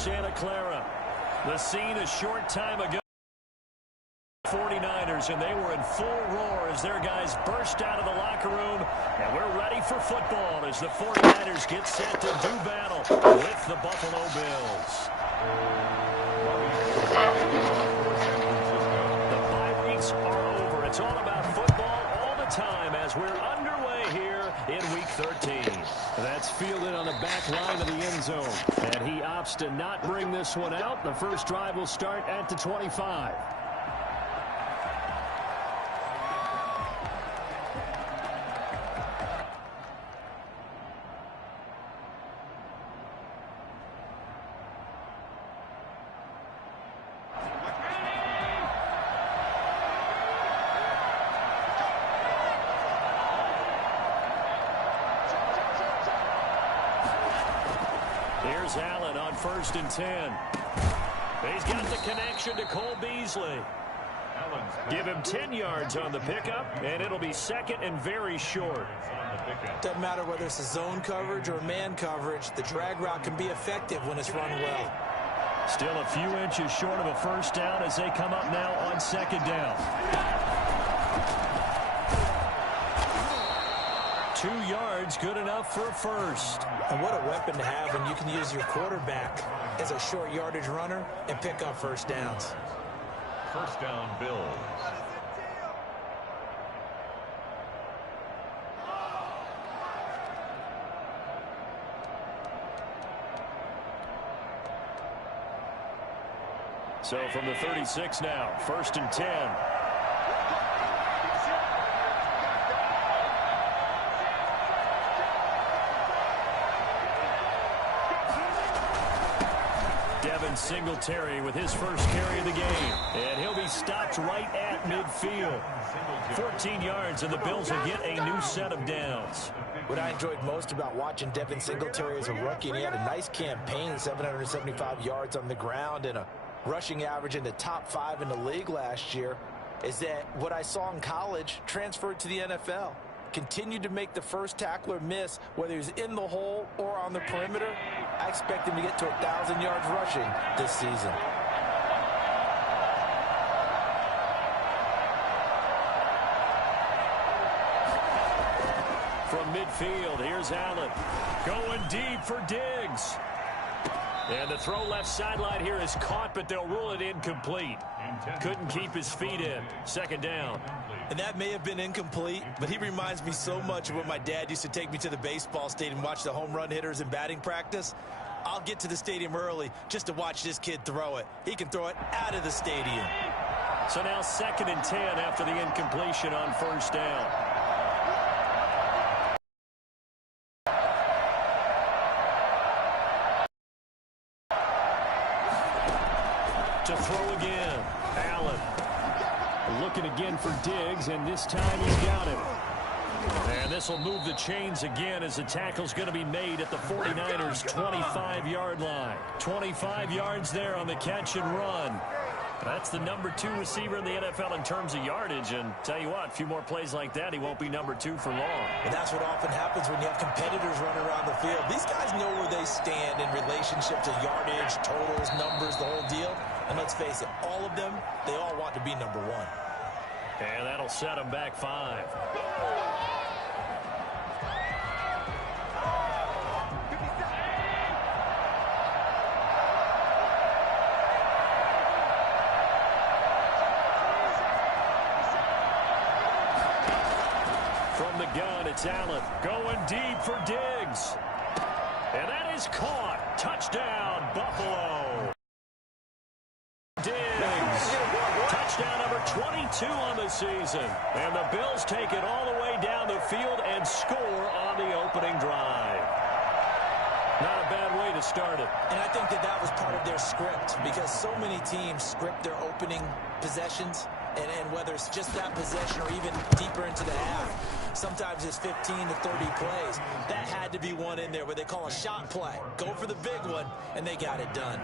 Santa Clara. The scene a short time ago. 49ers, and they were in full roar as their guys burst out of the locker room. And we're ready for football as the 49ers get set to do battle with the Buffalo Bills. The bye weeks are over. It's all about football all the time as we're underway here in Week 13. That's fielded on the back line of the end zone. And he opts to not bring this one out. The first drive will start at the 25. Here's Allen on 1st and 10. He's got the connection to Cole Beasley. Give him 10 yards on the pickup, and it'll be second and very short. Doesn't matter whether it's a zone coverage or man coverage, the drag route can be effective when it's run well. Still a few inches short of a first down as they come up now on 2nd down. 2 yards, good enough for a first. And what a weapon to have when you can use your quarterback as a short yardage runner and pick up first downs. First down, Bills. So from the 36 now, 1st and 10. Singletary with his first carry of the game. And he'll be stopped right at midfield. 14 yards, and the Bills will get a new set of downs. What I enjoyed most about watching Devin Singletary as a rookie, and he had a nice campaign, 775 yards on the ground and a rushing average in the top 5 in the league last year, is that what I saw in college transferred to the NFL. Continued to make the first tackler miss, whether he's in the hole or on the perimeter. I expect him to get to 1,000 yards rushing this season. From midfield, here's Allen. Going deep for Diggs. And the throw left sideline here is caught, but they'll rule it incomplete. Couldn't keep his feet in. 2nd down. And that may have been incomplete, but he reminds me so much of when my dad used to take me to the baseball stadium and watch the home run hitters in batting practice. I'll get to the stadium early just to watch this kid throw it. He can throw it out of the stadium. So now 2nd and 10 after the incompletion on 1st down. To throw again. Allen. Looking again for Diggs, and this time he's got it. And this will move the chains again as the tackle's going to be made at the 49ers' 25-yard line. 25 yards there on the catch and run. That's the number 2 receiver in the NFL in terms of yardage. And tell you what, a few more plays like that, he won't be number 2 for long. And that's what often happens when you have competitors running around the field. These guys know where they stand in relationship to yardage, totals, numbers, the whole deal. And let's face it, all of them, they all want to be number 1. And that'll set them back 5. From the gun, it's Allen going deep for Diggs. And that is caught. Touchdown, Buffalo. Diggs. Touchdown number 22 on the season. And the Bills take it all the way down the field and score on the opening drive. Not a bad way to start it. And I think that was part of their script, because so many teams script their opening possessions, and whether it's just that possession or even deeper into the half, sometimes it's 15 to 30 plays. That had to be one in there where they call a shot play. Go for the big one, and they got it done.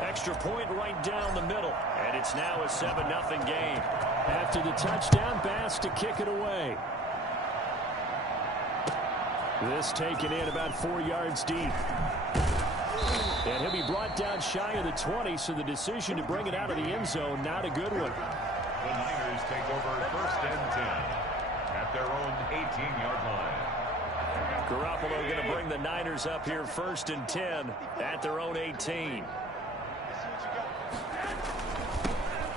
Extra point right down the middle, and it's now a 7-0 game. After the touchdown, Bass to kick it away. This taken in about 4 yards deep. And he'll be brought down shy of the 20, so the decision to bring it out of the end zone, not a good one. The Niners take over 1st and 10 at their own 18-yard line. Garoppolo going to bring the Niners up here 1st and 10 at their own 18.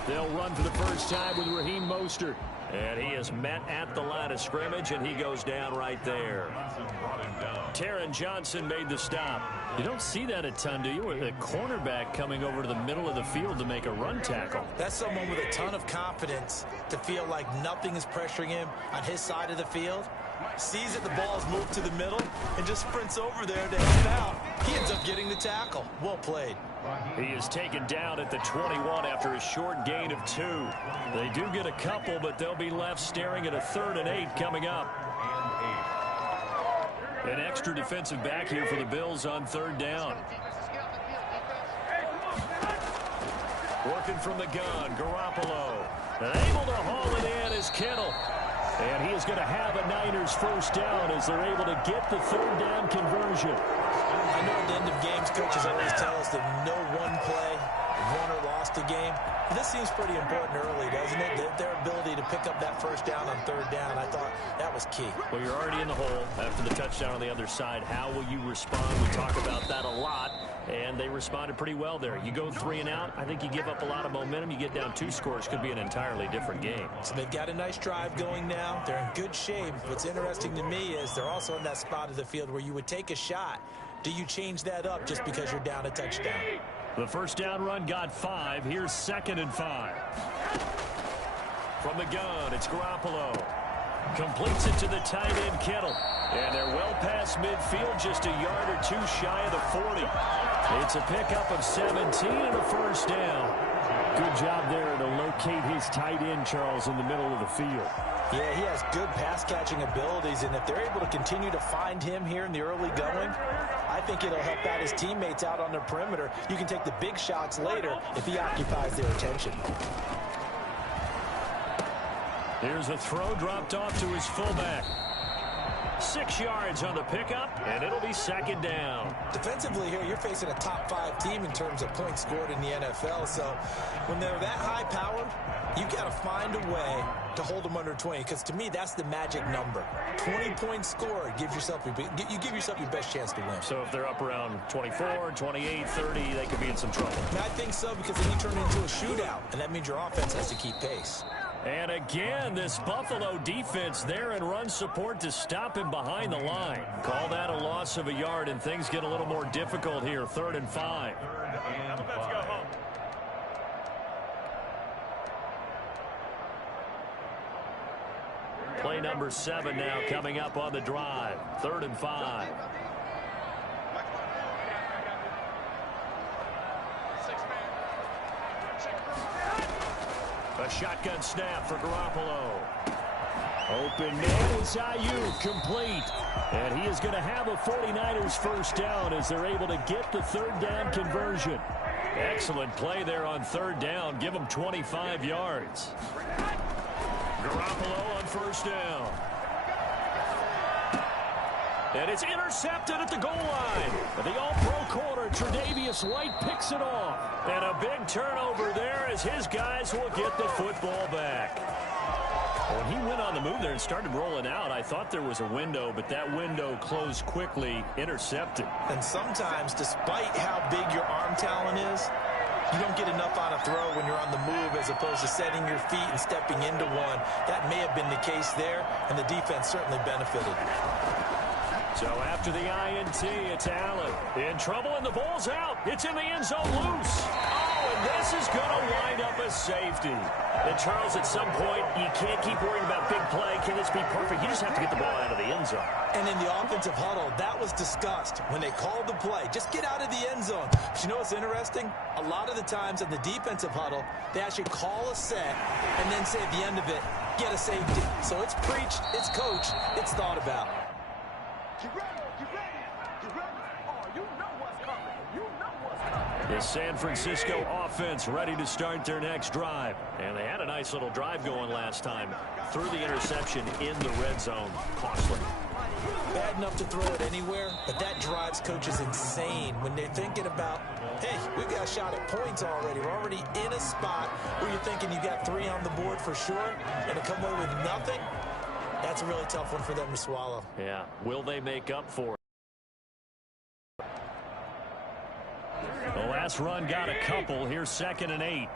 They'll run for the first time with Raheem Mostert. And he is met at the line of scrimmage, and he goes down right there. Taron Johnson made the stop. You don't see that a ton, do you? With a cornerback coming over to the middle of the field to make a run tackle. That's someone with a ton of confidence to feel like nothing is pressuring him on his side of the field. Sees that the ball's moved to the middle and just sprints over there to help out. He ends up getting the tackle. Well played. He is taken down at the 21 after a short gain of 2. They do get a couple, but they'll be left staring at a 3rd and 8 coming up. An extra defensive back here for the Bills on 3rd down. Working from the gun, Garoppolo. Able to haul it in is Kittle. And he is going to have a Niners first down as they're able to get the 3rd down conversion. I know at the end of games, coaches always tell us that no one play won or lost a game. But this seems pretty important early, doesn't it? Their ability to pick up that first down on 3rd down, I thought that was key. Well, you're already in the hole after the touchdown on the other side. How will you respond? We talk about that a lot, and they responded pretty well there. You go 3 and out, I think you give up a lot of momentum. You get down 2 scores, could be an entirely different game. So they've got a nice drive going now. They're in good shape. What's interesting to me is they're also in that spot of the field where you would take a shot. Do you change that up just because you're down a touchdown? The first down run got 5. Here's 2nd and 5. From the gun, it's Garoppolo. Completes it to the tight end, Kittle. And they're well past midfield, just a yard or 2 shy of the 40. It's a pickup of 17 and a first down. Good job there to locate his tight end, Charles, in the middle of the field. Yeah, he has good pass-catching abilities, and if they're able to continue to find him here in the early going, I think it'll help out his teammates out on the perimeter. You can take the big shots later if he occupies their attention. Here's a throw dropped off to his fullback. 6 yards on the pickup, and it'll be 2nd down. Defensively here, you're facing a top 5 team in terms of points scored in the NFL, so when they're that high-powered, you got to find a way to hold them under 20, because to me, that's the magic number. 20 points scored, you give yourself your best chance to win. So if they're up around 24, 28, 30, they could be in some trouble. And I think so, because then you turn it into a shootout, and that means your offense has to keep pace. And again, this Buffalo defense there in run support to stop him behind the line. Call that a loss of a yard, and things get a little more difficult here. 3rd and 5. Play number 7 now coming up on the drive. 3rd and 5. A shotgun snap for Garoppolo. Open man is Ayuk, complete. And he is going to have a 49ers first down as they're able to get the 3rd down conversion. Excellent play there on 3rd down. Give them 25 yards. Garoppolo on first down. And it's intercepted at the goal line. But the all-pro corner, Tre'Davious White, picks it off. And a big turnover there as his guys will get the football back. When he went on the move there and started rolling out, I thought there was a window, but that window closed quickly, intercepted. And sometimes, despite how big your arm talent is, you don't get enough on a throw when you're on the move as opposed to setting your feet and stepping into one. That may have been the case there, and the defense certainly benefited. So after the INT, it's Allen. In trouble, and the ball's out. It's in the end zone loose. Oh, and this is going to wind up a safety. And Charles, at some point, you can't keep worrying about big play. Can this be perfect? You just have to get the ball out of the end zone. And in the offensive huddle, that was discussed when they called the play. Just get out of the end zone. But you know what's interesting? A lot of the times in the defensive huddle, they actually call a set and then say at the end of it, get a safety. So it's preached, it's coached, it's thought about. The San Francisco offense ready to start their next drive. And they had a nice little drive going last time. Threw the interception in the red zone. Costly. bad enough to throw it anywhere, but that drives coaches insane when they're thinking about, hey, we've got a shot at points already. We're already in a spot where you're thinking you got 3 on the board for sure, and to come away with nothing, that's a really tough one for them to swallow. Yeah, will they make up for it? The last run got a couple. Here's 2nd and 8.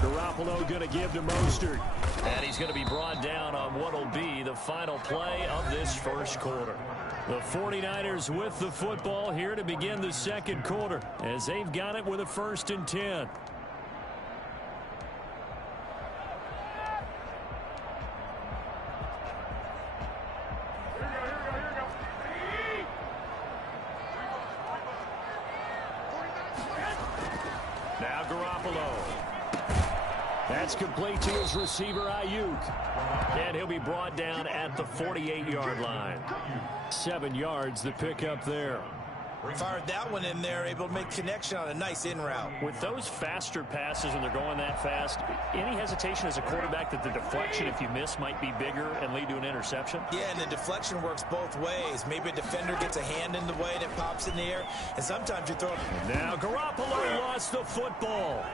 Garoppolo going to give to Mostert. And he's going to be brought down on what will be the final play of this first quarter. The 49ers with the football here to begin the second quarter as they've got it with a 1st and 10. Now Garoppolo. That's complete to his receiver, Ayuk. And he'll be brought down at the 48-yard line. 7 yards the pickup there. Fired that one in there, able to make connection on a nice in route. With those faster passes and they're going that fast, any hesitation as a quarterback that the deflection, if you miss, might be bigger and lead to an interception? Yeah, and the deflection works both ways. Maybe a defender gets a hand in the way and it pops in the air, and sometimes you throw it. Now Garoppolo lost the football.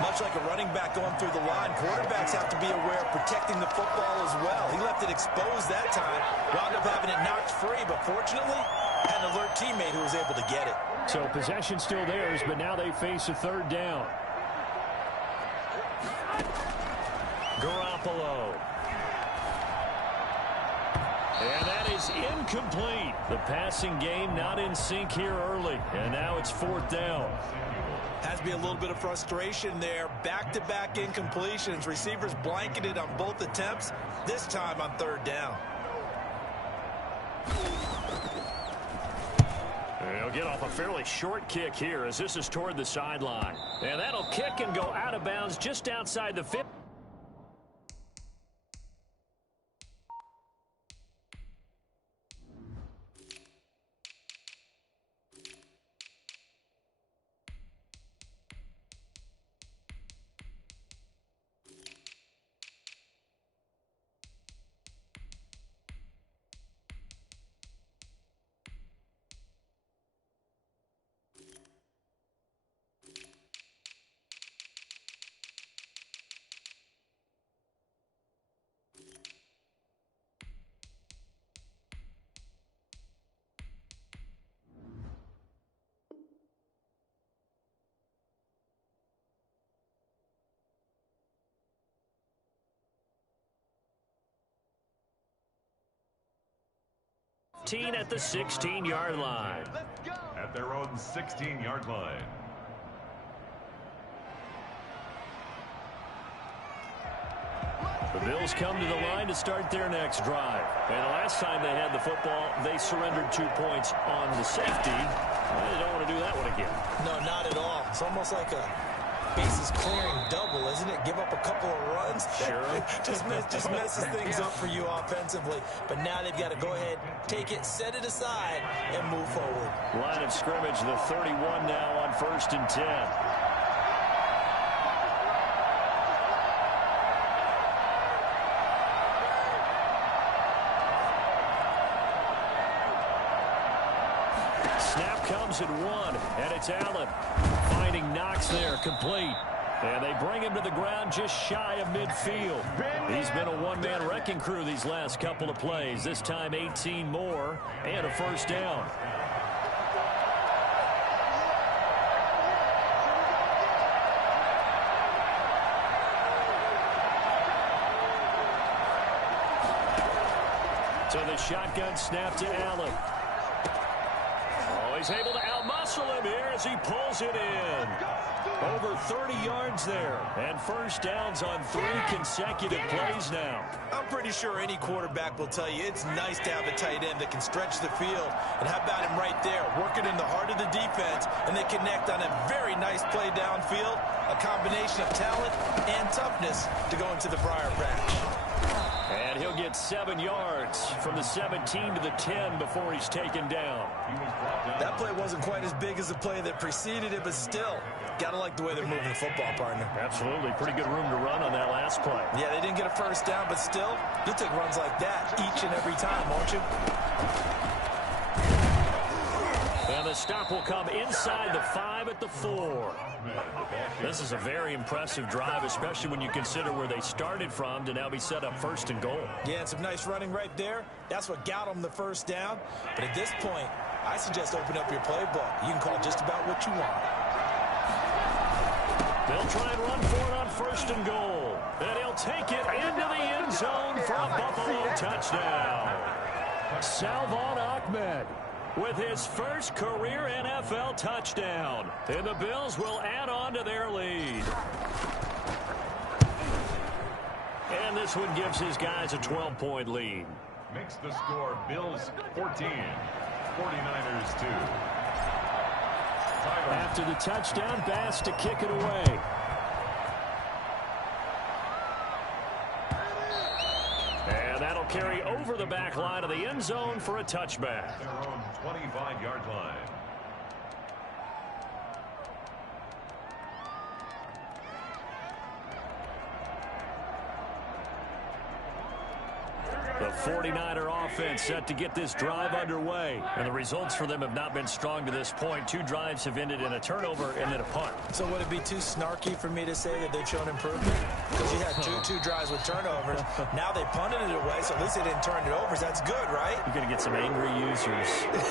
Much like a running back going through the line, quarterbacks have to be aware of protecting the football as well. He left it exposed that time, wound up having it knocked free, but fortunately, had an alert teammate who was able to get it. So possession still theirs, but now they face a 3rd down. Garoppolo. And that is incomplete. The passing game not in sync here early, and now it's 4th down. Has to be a little bit of frustration there. Back-to-back incompletions. Receivers blanketed on both attempts, this time on 3rd down. He'll get off a fairly short kick here as this is toward the sideline. And that'll kick and go out of bounds just outside the 50. At the 16-yard line. At their own 16-yard line. The Bills come to the line to start their next drive. And the last time they had the football, they surrendered 2 points on the safety. They don't want to do that one again. No, not at all. It's almost like a bases clearing double, isn't it? Give up a couple of runs. Sure. just messes things up for you offensively. But now they've got to go ahead, take it, set it aside, and move forward. Line of scrimmage, the 31 now on 1st and 10. Snap comes at 1, and it's Allen. Finding Knox there, complete. And they bring him to the ground just shy of midfield. He's been a one-man wrecking crew these last couple of plays. This time 18 more and a 1st down. So the shotgun snap to Allen. Oh, he's able to outmuscle him here as he pulls it in. Over 30 yards there, and 1st downs on 3 consecutive plays now. I'm pretty sure any quarterback will tell you it's nice to have a tight end that can stretch the field. And how about him right there, working in the heart of the defense, and they connect on a very nice play downfield, a combination of talent and toughness to go into the briar patch. And he'll will get 7 yards from the 17 to the 10 before he's taken down. That play wasn't quite as big as the play that preceded it, but still, gotta like the way they're moving the football, partner. Absolutely. Pretty good room to run on that last play. Yeah, they didn't get a first down, but still, you'll take runs like that each and every time, won't you? And the stop will come inside the 5 at the 4. This is a very impressive drive, especially when you consider where they started from to now be set up 1st and goal. Yeah, and some nice running right there. That's what got them the first down. But at this point, I suggest open up your playbook. You can call just about what you want. They'll try and run for it on 1st and goal. And he'll take it into the end zone for a Buffalo touchdown. Salvon Ahmed with his first career NFL touchdown. And the Bills will add on to their lead. And this one gives his guys a 12-point lead. Makes the score Bills 14, 49ers 2. After the touchdown, Bass to kick it away. And that'll carry over the back line of the end zone for a touchback. Their own 25-yard line. The 49er offense set to get this drive underway. And the results for them have not been strong to this point. 2 drives have ended in a turnover and then a punt. So would it be too snarky for me to say that they've shown improvement? Because you had two drives with turnovers. Now they punted it away, so at least they didn't turn it over. So that's good, right? You're going to get some angry users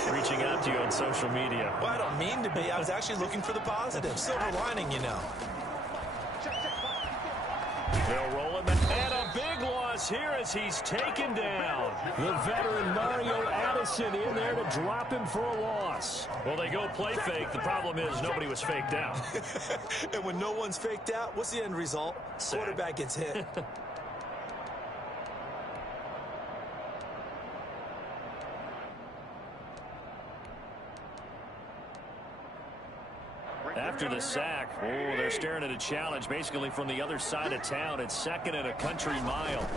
reaching out to you on social media. Well, I don't mean to be. I was actually looking for the positive. Silver lining, you know. They'll roll him, and a big loss here as he's taken down. The veteran Mario Addison in there to drop him for a loss. Well, they go play fake. The problem is nobody was faked out. And when no one's faked out, what's the end result? Sack. Quarterback gets hit. After the sack, they're staring at a challenge basically from the other side of town. It's 2nd and a country mile.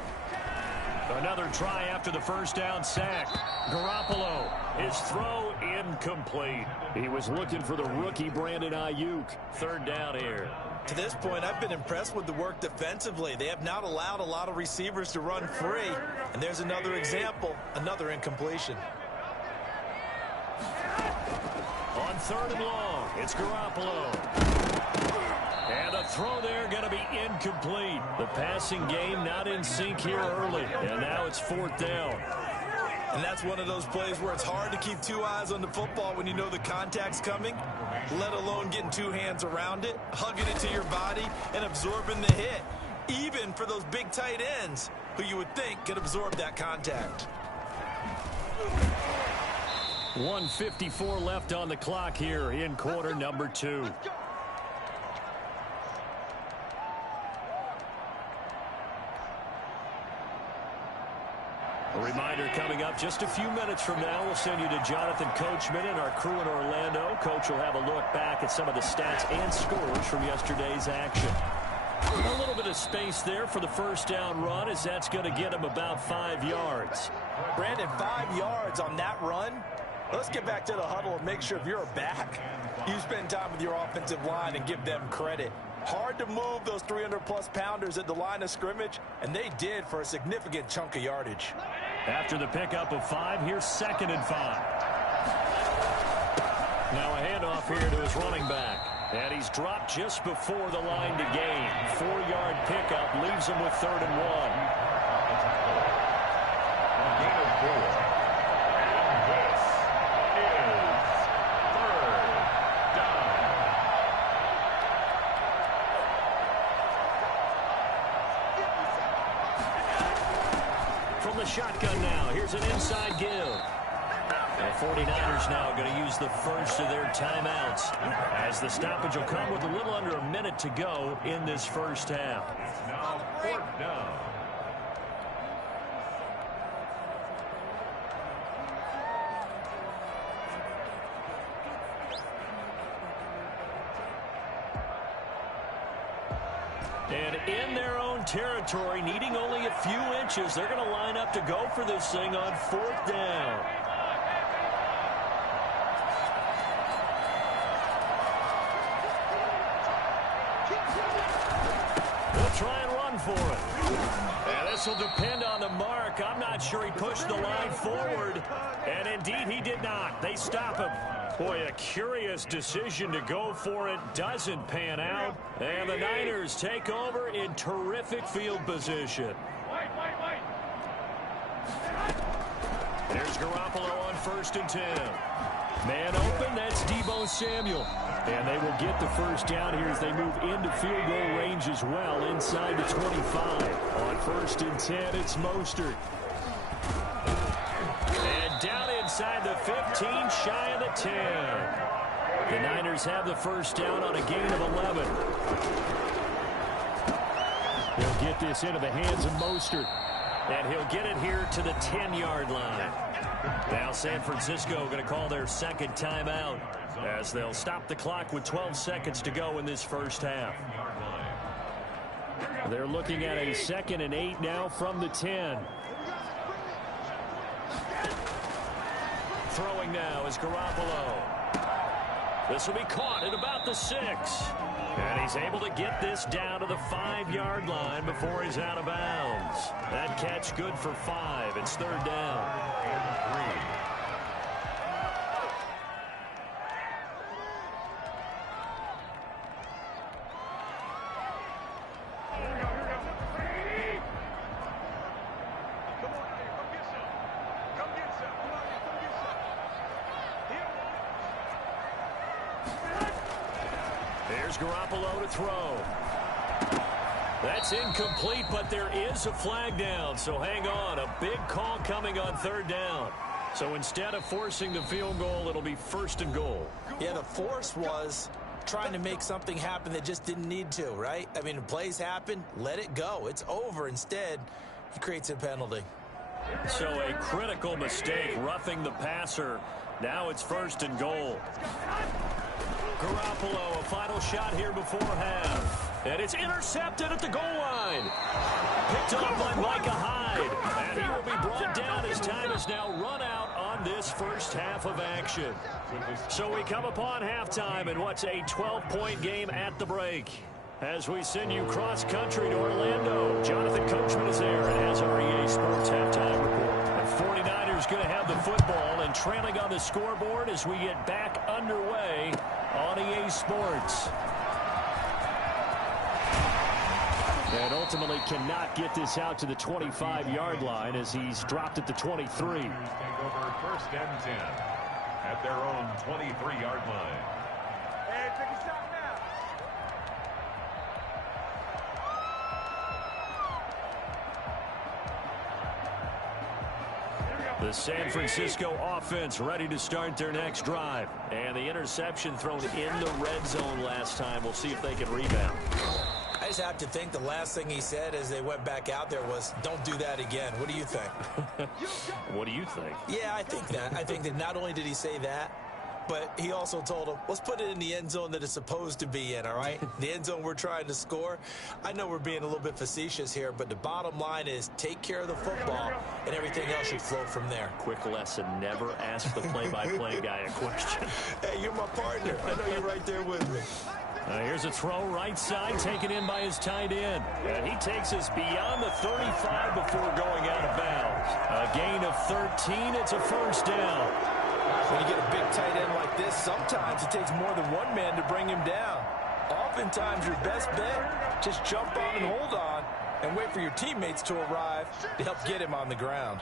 Another try after the first down sack. Garoppolo, his throw incomplete. He was looking for the rookie Brandon Ayuk. 3rd down here. To this point, I've been impressed with the work defensively. They have not allowed a lot of receivers to run free. And there's another example, another incompletion. On 3rd and long, it's Garoppolo. And a throw there going to be incomplete. The passing game not in sync here early. And now it's 4th down. And that's one of those plays where it's hard to keep 2 eyes on the football when you know the contact's coming, let alone getting 2 hands around it, hugging it to your body, and absorbing the hit, even for those big tight ends who you would think could absorb that contact. 1:54 left on the clock here in quarter number 2. A reminder coming up just a few minutes from now, we'll send you to Jonathan Coachman and our crew in Orlando. Coach will have a look back at some of the stats and scores from yesterday's action. A little bit of space there for the first down run, as that's going to get him about 5 yards. Brandon, 5 yards on that run? Let's get back to the huddle and make sure if you're back, you spend time with your offensive line and give them credit. Hard to move those 300-plus pounders at the line of scrimmage, and they did for a significant chunk of yardage. After the pickup of 5, here's 2nd and 5. Now a handoff here to his running back. And he's dropped just before the line to gain. 4-yard pickup leaves him with 3rd and 1. Gain of 4. And this is 3rd down. From the shotgun now, here's an inside give. The 49ers now going to use the first of their timeouts, as the stoppage will come with a little under a minute to go in this first half. It's now 4th down. And in their own territory, needing only a few inches, they're going to line up to go for this thing on 4th down. They'll try and run for it. And this will depend on the mark. I'm not sure he pushed the line forward. And indeed, he did not. They stop him. Boy, a curious decision to go for it. Doesn't pan out. And the Niners take over in terrific field position. There's Garoppolo on 1st and 10. Man open, that's Deebo Samuel. And they will get the first down here as they move into field goal range as well, inside the 25. On 1st and 10, it's Mostert. And down inside the 15, shy of the 10. The Niners have the first down on a gain of 11. They'll get this into the hands of Mostert. And he'll get it here to the 10-yard line. Now San Francisco going to call their second timeout as they'll stop the clock with 12 seconds to go in this first half. They're looking at a 2nd and 8 now from the 10. Throwing now is Garoppolo. This will be caught at about the 6. And he's able to get this down to the 5-yard line before he's out of bounds. That catch good for 5. It's 3rd down. There's Garoppolo to throw. That's incomplete, but there is a flag down, so hang on. A big call coming on 3rd down. So instead of forcing the field goal, it'll be 1st and goal. Yeah, the force was trying to make something happen that just didn't need to, right? I mean, plays happen, let it go. It's over. Instead, he creates a penalty. So a critical mistake, roughing the passer. Now it's 1st and goal. Garoppolo, a final shot here before half. And it's intercepted at the goal line. Picked off by Micah Hyde. And he will be brought down as time is now run out on this first half of action. So we come upon halftime in what's a 12-point game at the break. As we send you cross-country to Orlando, Jonathan Coachman is there and has our EA Sports halftime report. The 49ers going to have the football and trailing on the scoreboard as we get back underway on EA Sports. And ultimately cannot get this out to the 25-yard line as he's dropped at the 23. Take over 1st and 10 at their own 23-yard line. Hey, take a shot now. The San Francisco offense ready to start their next drive. And the interception thrown in the red zone last time. We'll see if they can rebound. I just have to think the last thing he said as they went back out there was, don't do that again. What do you think? What do you think? Yeah, I think that. I think that not only did he say that, but he also told him, let's put it in the end zone that it's supposed to be in, all right? The end zone we're trying to score. I know we're being a little bit facetious here, but the bottom line is take care of the football, and everything else should flow from there. Quick lesson, never ask the play-by-play guy a question. Hey, you're my partner. I know you're right there with me. Here's a throw right side, taken in by his tight end. And he takes us beyond the 35 before going out of bounds. A gain of 13, it's a first down. When you get a big tight end like this, sometimes it takes more than one man to bring him down. Oftentimes, your best bet, just jump on and hold on and wait for your teammates to arrive to help get him on the ground.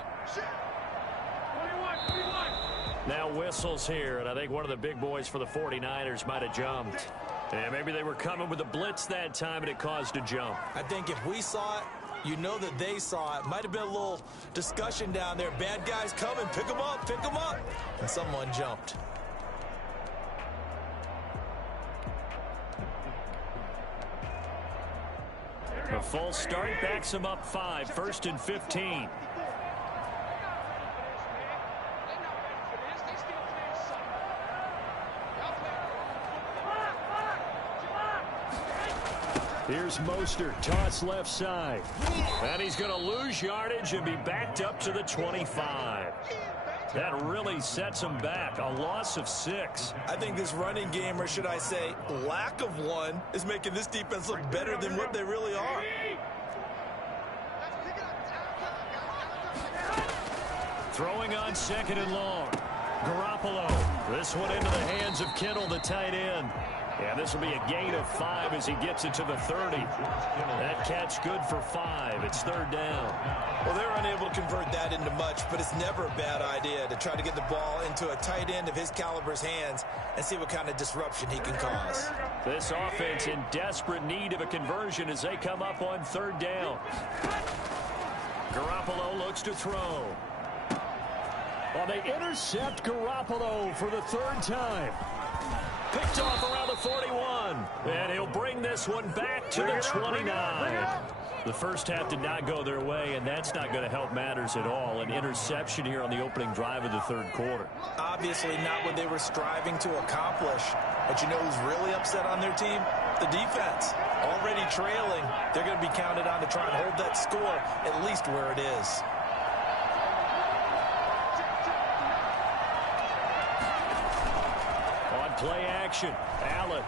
Now whistles here, and I think one of the big boys for the 49ers might have jumped. And maybe they were coming with a blitz that time, and it caused a jump. I think if we saw it, you know that they saw it. Might have been a little discussion down there. Bad guys coming, pick them up, pick them up. And someone jumped. A false start backs him up 5, 1st and 15. Here's Mostert, toss left side. And he's going to lose yardage and be backed up to the 25. That really sets him back. A loss of 6. I think this running game, or should I say lack of one, is making this defense look better than what they really are. Throwing on 2nd and long. Garoppolo. This one into the hands of Kittle, the tight end. And this will be a gain of 5 as he gets it to the 30. That catch good for 5. It's 3rd down. Well, they're unable to convert that into much, but it's never a bad idea to try to get the ball into a tight end of his caliber's hands and see what kind of disruption he can cause. This offense in desperate need of a conversion as they come up on 3rd down. Garoppolo looks to throw. Well, they intercept Garoppolo for the 3rd time. Picked off around the 41. And he'll bring this one back to the 29. The first half did not go their way, and that's not going to help matters at all. An interception here on the opening drive of the 3rd quarter. Obviously not what they were striving to accomplish. But you know who's really upset on their team? The defense. Already trailing. They're going to be counted on to try and hold that score at least where it is. Play action. Allen.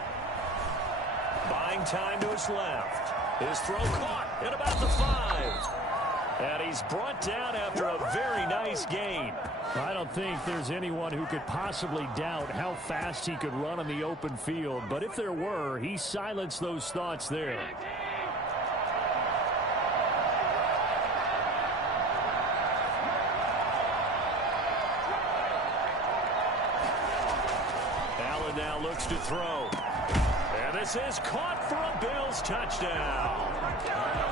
Buying time to his left. His throw caught at about the 5. And he's brought down after a very nice gain. I don't think there's anyone who could possibly doubt how fast he could run on the open field. But if there were, he silenced those thoughts there. Now looks to throw. And this is caught for a Bills touchdown.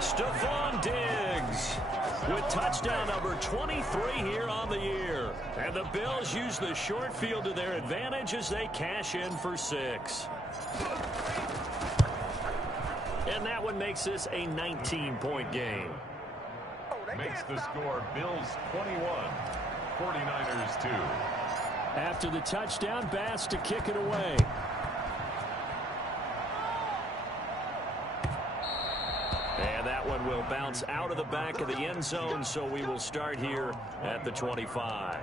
Stephon Diggs with touchdown number 23 here on the year. And the Bills use the short field to their advantage as they cash in for 6. And that one makes this a 19-point game. Makes the score Bills 21, 49ers 2. After the touchdown, Bass to kick it away. And that one will bounce out of the back of the end zone, so we will start here at the 25.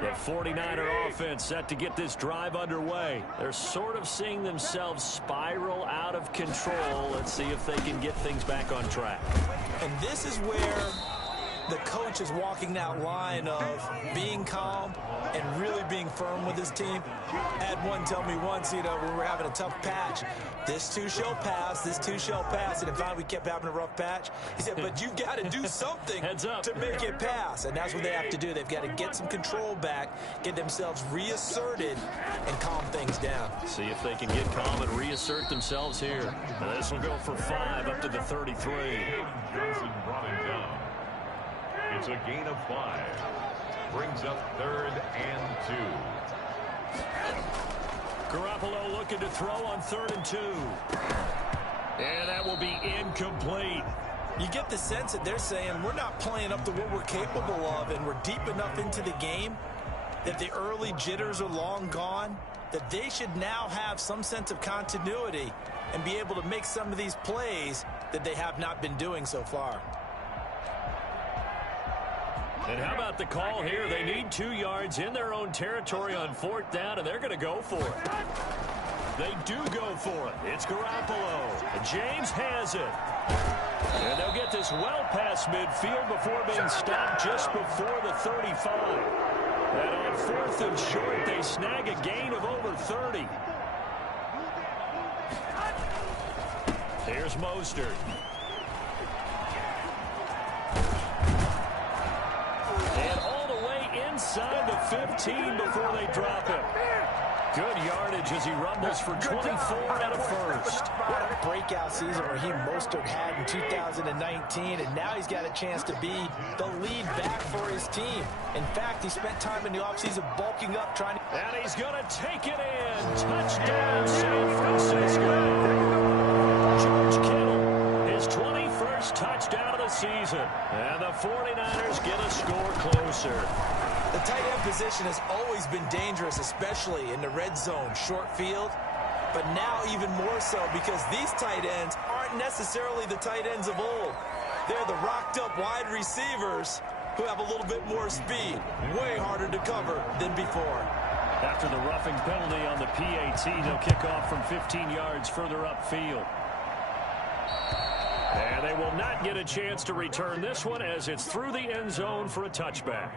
The 49er offense set to get this drive underway. They're sort of seeing themselves spiral out of control. Let's see if they can get things back on track. And this is where the coach is walking that line of being calm and really being firm with his team. I had one tell me once, you know, when we were having a tough patch, this too shall pass, this too shall pass. And finally we kept having a rough patch. He said, but you've got to do something to make it pass. And that's what they have to do. They've got to get some control back, get themselves reasserted, and calm things down. See if they can get calm and reassert themselves here. And this will go for 5 up to the 33. Johnson brought him down. It's a gain of 5. Brings up 3rd and 2. Garoppolo looking to throw on 3rd and 2. And that will be incomplete. You get the sense that they're saying we're not playing up to what we're capable of, and we're deep enough into the game that the early jitters are long gone, that they should now have some sense of continuity and be able to make some of these plays that they have not been doing so far. And how about the call here? They need 2 yards in their own territory on 4th down, and they're going to go for it. They do go for it. It's Garoppolo. James has it. And they'll get this well past midfield before being stopped just before the 35. And on 4th and short, they snag a gain of over 30. Here's Mostert. And all the way inside the 15 before they drop it. Good yardage as he rumbles for 24 and a first. What a breakout season Raheem Mostert had in 2019, and now he's got a chance to be the lead back for his team. In fact, he spent time in the offseason bulking up, trying to... And he's going to take it in. Touchdown, San Francisco. George Kittle, his 21st touchdown of the season. And the 49ers get a score closer. The tight end position has always been dangerous, especially in the red zone, short field. But now even more so because these tight ends aren't necessarily the tight ends of old. They're the rocked-up wide receivers who have a little bit more speed. Way harder to cover than before. After the roughing penalty on the PAT, they'll kick off from 15 yards further upfield. And they will not get a chance to return this one as it's through the end zone for a touchback.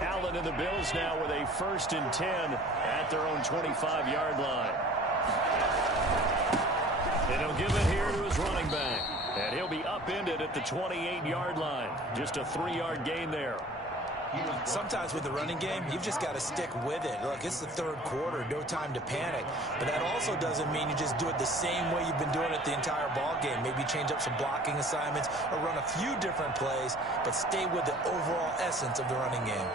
Allen and the Bills now with a 1st and 10 at their own 25-yard line. And he'll give it here to his running back. And he'll be upended at the 28-yard line. Just a 3-yard gain there. Sometimes with the running game, you've just got to stick with it. Look, it's the 3rd quarter, no time to panic. But that also doesn't mean you just do it the same way you've been doing it the entire ball game. Maybe change up some blocking assignments or run a few different plays, but stay with the overall essence of the running game.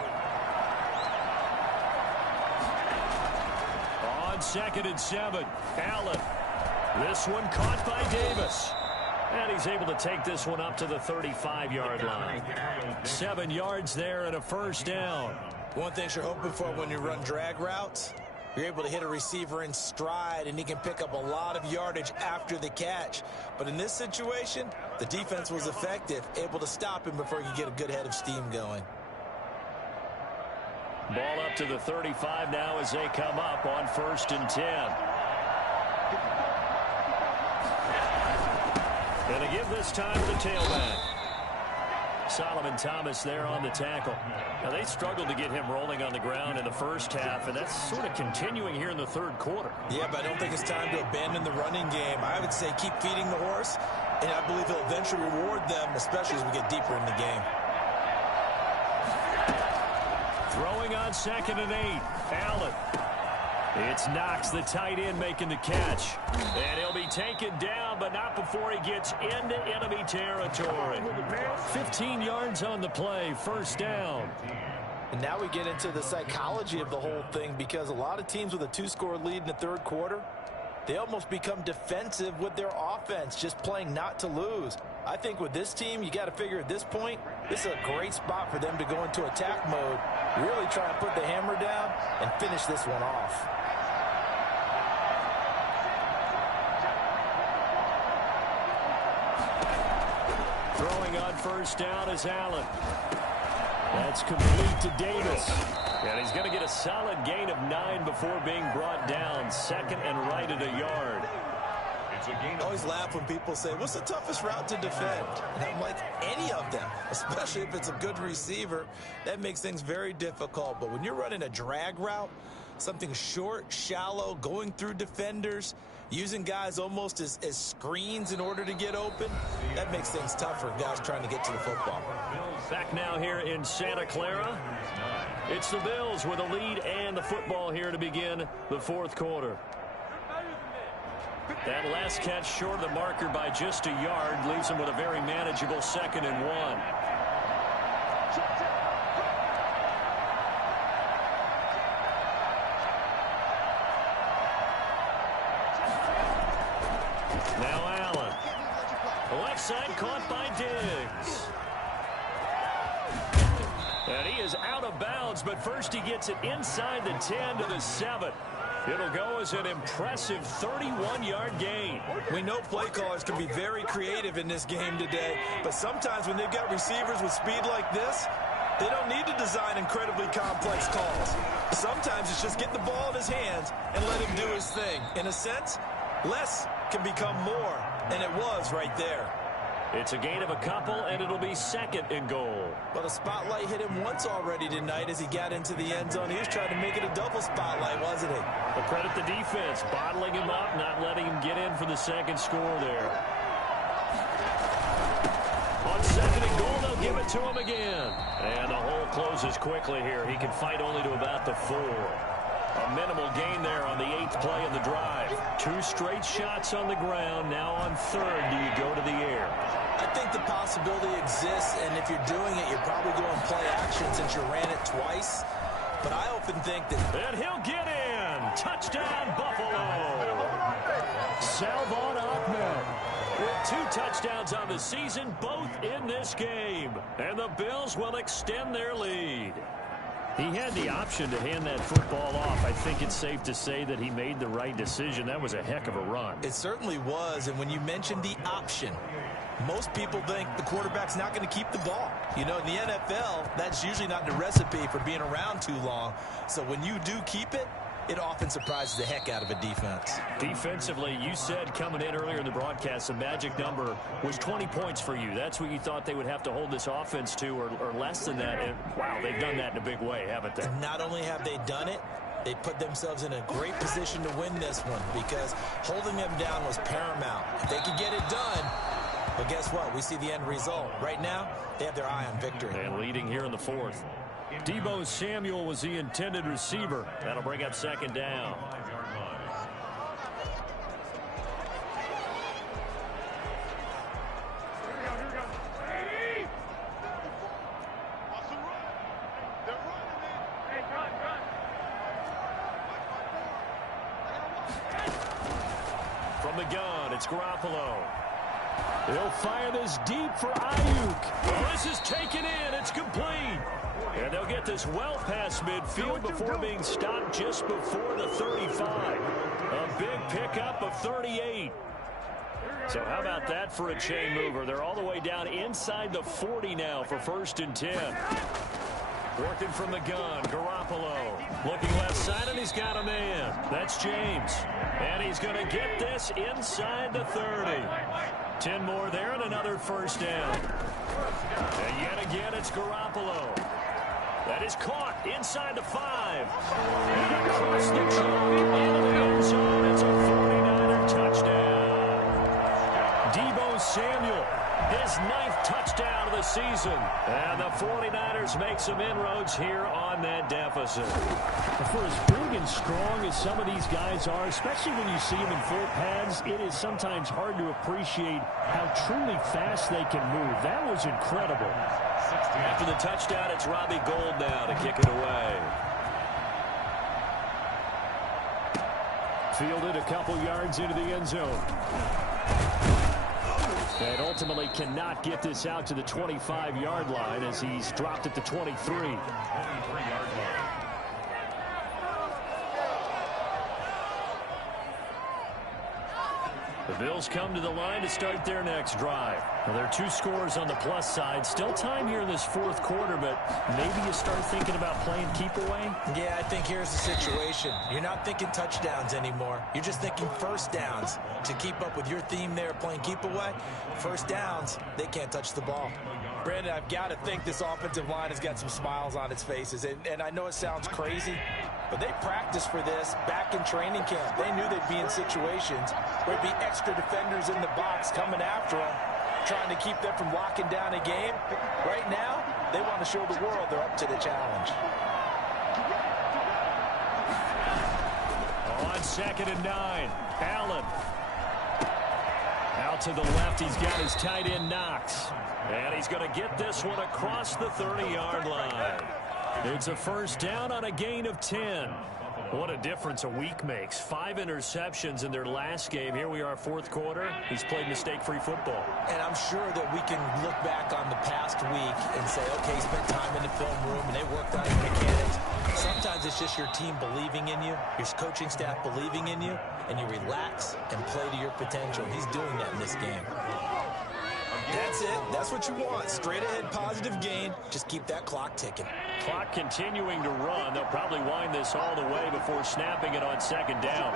On 2nd and 7, Allen. This one caught by Davis. And he's able to take this one up to the 35-yard line. 7 yards there and a 1st down. One thing you're hoping for when you run drag routes, you're able to hit a receiver in stride, and he can pick up a lot of yardage after the catch. But in this situation, the defense was effective, able to stop him before he could get a good head of steam going. Ball up to the 35 now as they come up on 1st and 10. And to give this time to the tailback. Solomon Thomas there on the tackle. Now, they struggled to get him rolling on the ground in the first half, and that's sort of continuing here in the 3rd quarter. Yeah, but I don't think it's time to abandon the running game. I would say keep feeding the horse, and I believe he'll eventually reward them, especially as we get deeper in the game. Throwing on 2nd and 8. Allen. It's Knox, the tight end, making the catch. And he'll be taken down, but not before he gets into enemy territory. 15 yards on the play, 1st down. And now we get into the psychology of the whole thing, because a lot of teams with a 2-score lead in the 3rd quarter, they almost become defensive with their offense, just playing not to lose. I think with this team, you got to figure at this point, this is a great spot for them to go into attack mode, really try and put the hammer down and finish this one off. Throwing on 1st down is Allen. That's complete to Davis. And he's going to get a solid gain of 9 before being brought down. 2nd and right at a yard. I always laugh when people say, what's the toughest route to defend? And I'm like, any of them, especially if it's a good receiver. That makes things very difficult. But when you're running a drag route, something short, shallow, going through defenders, using guys almost as screens in order to get open, that makes things tough for guys trying to get to the football. Back now here in Santa Clara. It's the Bills with a lead and the football here to begin the 4th quarter. That last catch short of the marker by just a yard leaves them with a very manageable 2nd and 1. Now Allen. Left side caught by Diggs. And he is out of bounds, but first he gets it inside the 10 to the 7. It'll go as an impressive 31-yard gain. We know play callers can be very creative in this game today, but sometimes when they've got receivers with speed like this, they don't need to design incredibly complex calls. Sometimes it's just get the ball in his hands and let him do his thing. In a sense, less can become more, and it was right there. It's a gain of a couple, and it'll be 2nd and goal. Well, the spotlight hit him once already tonight as he got into the end zone. He was trying to make it a double spotlight, wasn't he? But credit the defense, bottling him up, not letting him get in for the 2nd score there. On 2nd and goal, they'll give it to him again. And the hole closes quickly here. He can fight only to about the 4. A minimal gain there on the 8th play of the drive. 2 straight shots on the ground. Now on 3rd, do you go to the air? I think the possibility exists, and if you're doing it, you're probably going play action since you ran it twice. But I often think that... And he'll get in. Touchdown, Buffalo. Salvon Ahmed with 2 touchdowns on the season, both in this game. And the Bills will extend their lead. He had the option to hand that football off. I think it's safe to say that he made the right decision. That was a heck of a run. It certainly was, and when you mentioned the option, most people think the quarterback's not going to keep the ball. You know, in the NFL, that's usually not the recipe for being around too long. So when you do keep it, it often surprises the heck out of a defense. Defensively, you said coming in earlier in the broadcast, the magic number was 20 points for you. That's what you thought they would have to hold this offense to, or less than that. And, wow, they've done that in a big way, haven't they? And not only have they done it, they put themselves in a great position to win this one because holding them down was paramount. If they could get it done, but guess what? We see the end result. Right now, they have their eye on victory. And leading here in the 4th. Deebo Samuel was the intended receiver. That'll bring up 2nd down. From the gun, it's Garoppolo. He'll fire this deep for Ayuk. Oh, this is taken in. It's complete. And they'll get this well past midfield before being stopped just before the 35. A big pickup of 38. So how about that for a chain mover? They're all the way down inside the 40 now for 1st and 10. Working from the gun, Garoppolo. Looking left side, and he's got a man. That's James. And he's going to get this inside the 30. 10 more there and another 1st down. And yet again, it's Garoppolo. That is caught inside the 5. And across the chalk into the end zone. It's a 49er touchdown. Deebo Samuel, his 9th touchdown of the season. And the 49ers make some inroads here on that deficit. For as big and strong as some of these guys are, especially when you see them in full pads, it is sometimes hard to appreciate how truly fast they can move. That was incredible. After the touchdown, it's Robbie Gould now to kick it away. Fielded a couple yards into the end zone. And ultimately cannot get this out to the 25-yard line as he's dropped at the 23. The Bills come to the line to start their next drive. Well, there are 2 scores on the plus side. Still time here in this 4th quarter, but maybe you start thinking about playing keep away? Yeah, I think here's the situation. You're not thinking touchdowns anymore. You're just thinking 1st downs. To keep up with your theme there, playing keep away, 1st downs, they can't touch the ball. Brandon, I've got to think this offensive line has got some smiles on its faces. And I know it sounds crazy, but they practiced for this back in training camp. They knew they'd be in situations where there'd be extra defenders in the box coming after them, trying to keep them from locking down a game. Right now, they want to show the world they're up to the challenge. On 2nd and 9, Allen. Out to the left, he's got his tight end Knox. And he's going to get this one across the 30-yard line. It's a 1st down on a gain of 10. What a difference a week makes. 5 interceptions in their last game. Here we are, 4th quarter. He's played mistake-free football. And I'm sure that we can look back on the past week and say, okay, he spent time in the film room and they worked on his mechanics. Sometimes it's just your team believing in you, your coaching staff believing in you, and you relax and play to your potential. He's doing that in this game. That's it. That's what you want. Straight ahead positive gain. Just keep that clock ticking. Clock continuing to run. They'll probably wind this all the way before snapping it on 2nd down.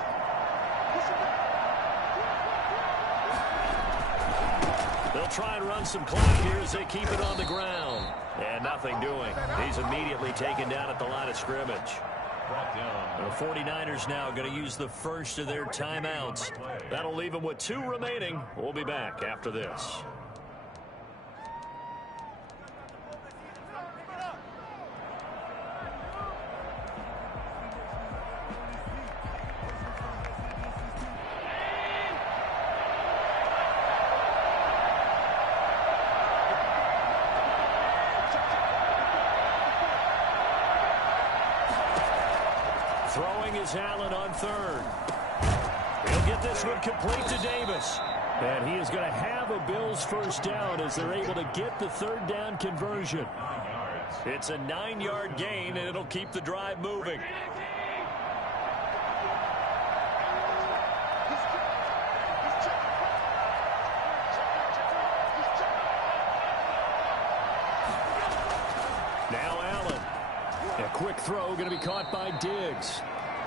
They'll try and run some clock here as they keep it on the ground. And nothing doing. He's immediately taken down at the line of scrimmage. The 49ers now going to use the first of their timeouts. That'll leave them with 2 remaining. We'll be back after this. Throwing is Allen on 3rd. He'll get this one complete to Davis. And he is going to have a Bills first down as they're able to get the third down conversion. It's a 9-yard gain, and it'll keep the drive moving. Now Allen. A quick throw going to be caught by Diggs.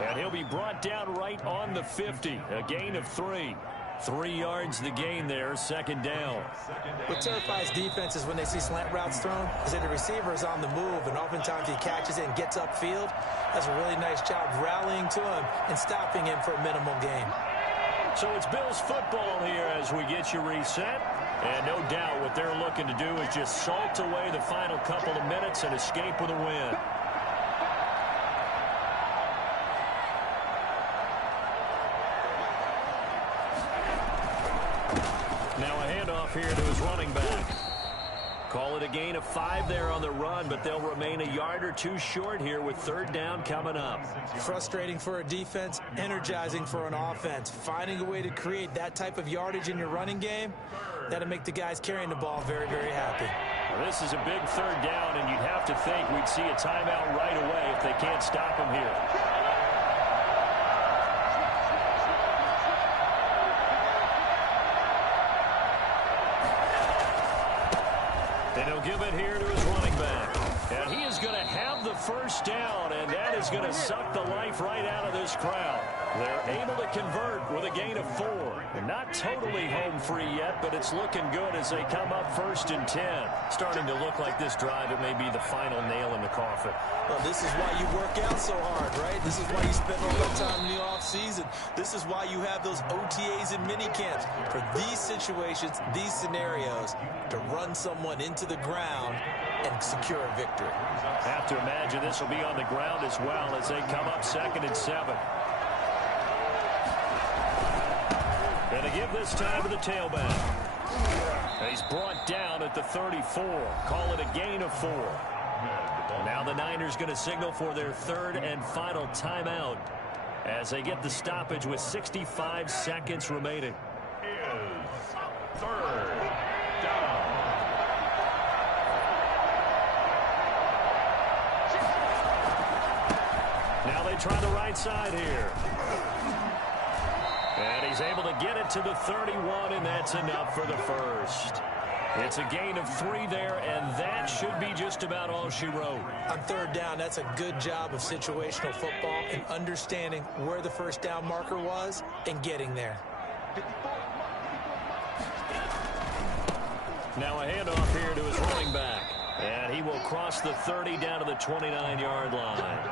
And he'll be brought down right on the 50. A gain of 3. 3 yards the gain there, second down. What terrifies defenses when they see slant routes thrown is that the receiver is on the move, and oftentimes he catches it and gets upfield. Does a really nice job rallying to him and stopping him for a minimal gain. So it's Bills football here as we get you reset. And no doubt what they're looking to do is just salt away the final couple of minutes and escape with a win. Now a handoff here to his running back. Call it a gain of 5 there on the run, but they'll remain a yard or 2 short here with third down coming up. Frustrating for a defense, energizing for an offense. Finding a way to create that type of yardage in your running game, that'll make the guys carrying the ball very, very happy. Well, this is a big third down, and you'd have to think we'd see a timeout right away if they can't stop him here. And he'll give it here to his running back. And he is going to have the first down, and that is going to suck the life right out of this crowd. They're able to convert with a gain of 4. Not totally home free yet, but it's looking good as they come up 1st and 10. Starting to look like this drive, it may be the final nail in the coffin. Well, this is why you work out so hard, right? This is why you spend all that time in the offseason. This is why you have those OTAs and mini camps. For these situations, these scenarios, to run someone into the ground and secure a victory. Have to imagine this will be on the ground as well as they come up 2nd and 7. And to give this time to the tailback. He's brought down at the 34. Call it a gain of 4. Now the Niners going to signal for their third and final timeout as they get the stoppage with 65 seconds remaining. Is third down. Now they try the right side here. And he's able to get it to the 31, and that's enough for the first. It's a gain of 3 there, and that should be just about all she wrote. On third down, that's a good job of situational football and understanding where the first down marker was and getting there. Now a handoff here to his running back. And he will cross the 30 down to the 29-yard line.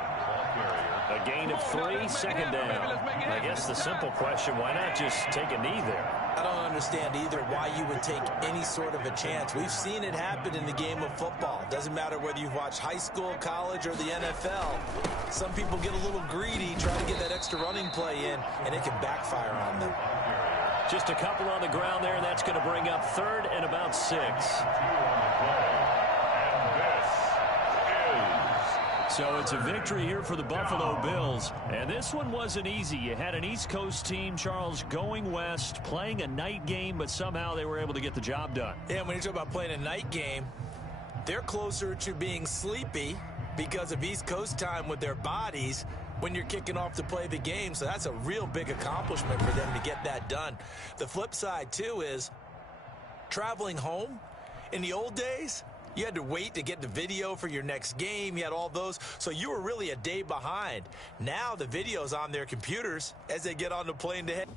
A gain of 3, second down. I guess the simple question, why not just take a knee there? I don't understand either why you would take any sort of a chance. We've seen it happen in the game of football. Doesn't matter whether you've watched high school, college, or the NFL. Some people get a little greedy, try to get that extra running play in, and it can backfire on them. Just a couple on the ground there, and that's going to bring up 3rd and about 6. So it's a victory here for the Buffalo Bills. And this one wasn't easy. You had an East Coast team, Charles, going west, playing a night game, but somehow they were able to get the job done. Yeah, when you talk about playing a night game, they're closer to being sleepy because of East Coast time with their bodies when you're kicking off to play the game. So that's a real big accomplishment for them to get that done. The flip side, too, is traveling home. In the old days, you had to wait to get the video for your next game. You had all those. So you were really a day behind. Now the video's on their computers as they get on the plane to head.